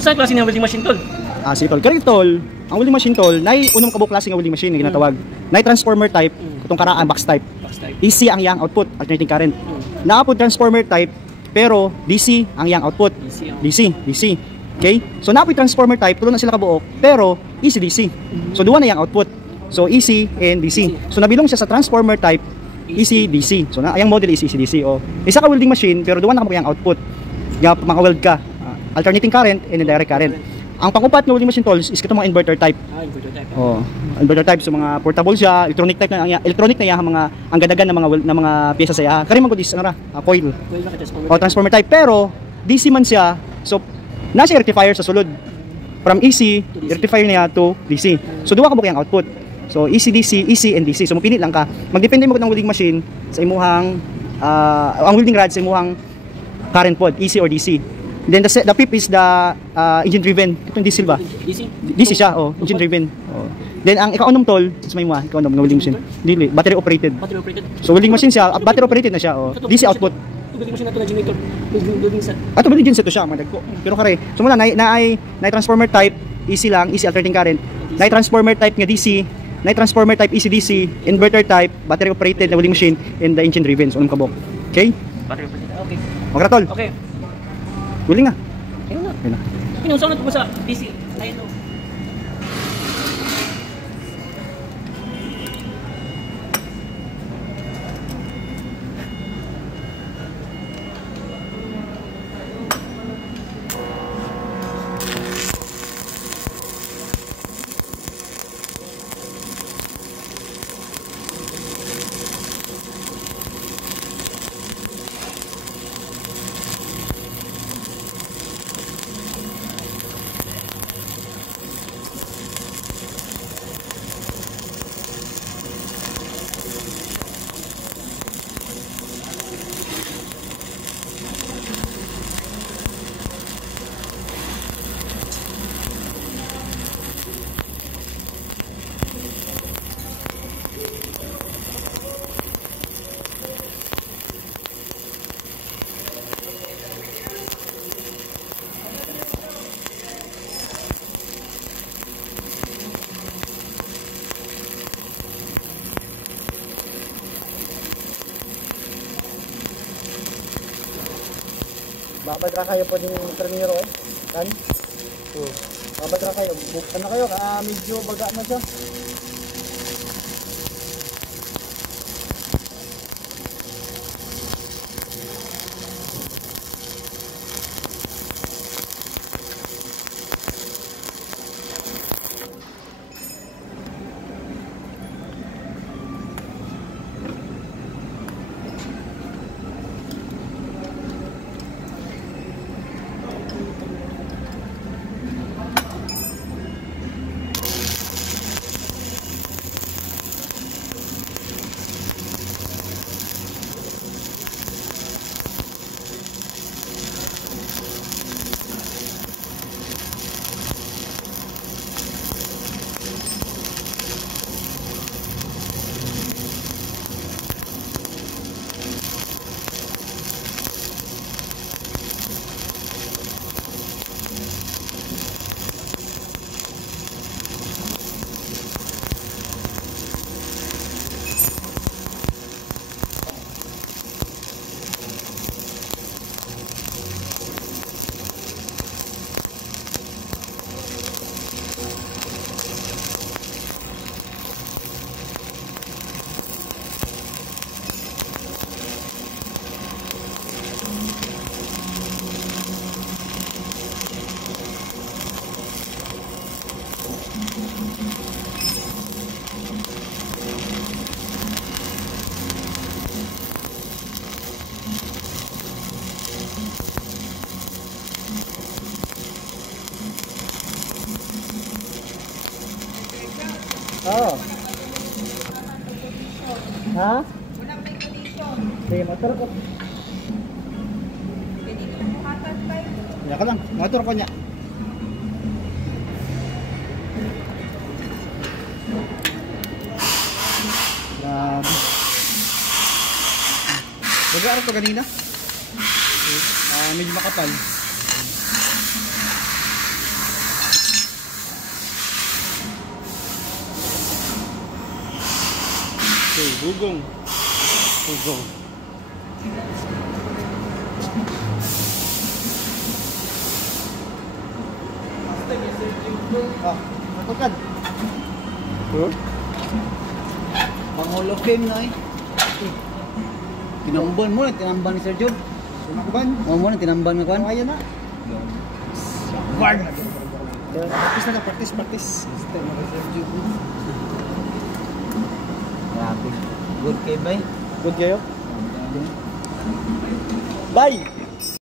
Saan klase ng welding machine tol? Sige tol. Kaya tol, ang welding machine tol, nay unang kabuk klase ng welding machine na ginatawag. Nay transformer type, kutong karaan box type. AC ang yang output, alternating current. Naapod transformer type, pero DC ang yang output. DC. Okay? So naapod transformer type, tulo na sila kabuok, pero AC-DC. So duwa na yang output. So AC and DC. So nabilong siya sa transformer type, AC-DC. So ang model is AC-DC. Isa ka welding machine, pero duwa na kabuk yang output. Nga maka-weld ka. Alternating current and direct current. Ang pangupat ng welding machine tools is katong mga inverter type. Inverter type. Inverter type, so mga portable siya, electronic type na mga ang gadagan ng mga piyesa sa iya. Kari man gud is coil. Transformer type, pero DC man siya. So nasa rectifier sa sulod. From AC, rectifier niya to DC. So duwa ka mo kayang output. So AC-DC, AC and DC. So mapili lang ka. Magdepende mo ng welding machine sa imuhang ang welding rod sa imuhang current pod, AC or DC. Then the PIP is the engine driven. Itong diesel ba? DC siya, engine driven. Then ang ika-onom tol, is may mga ika-onom na welding machine. Dili, battery operated. So welding machine siya, battery operated na siya, DC output. Welding machine na to na generator. Welding set. Welding genset to siya, madagko. Pero kare, so muna na transformer type, AC lang, AC alternating current. Na transformer type nga DC, na transformer type AC-DC, inverter type, battery operated na welding machine, and the engine driven. So unong kabok. Okay? Battery operated. Okay. Magratol. Okay. Welding na. Ayun na. Pinusaw na ito mo sa DC. Ayun o. Babadra kayo po yung ternero kan? Babadra kayo, buksan na kayo, medyo baga na siya. Oh. Ha? Sige, motor ko. Ya ka lang, motor ko niya. Grabe. Baga ko kanina. Medyo makapal. Okay, hugong. Hugong. Ah, matugad. Pangulo Fame na eh. Tinamban mo na, tinamban ni Sir Jun. Sumakban. Mo na, tinamban nga kwan. Ayan na. Guard. Practice na, practice. System na Sir Jun. Grabe. Good kay bay. Good kayo? Bye!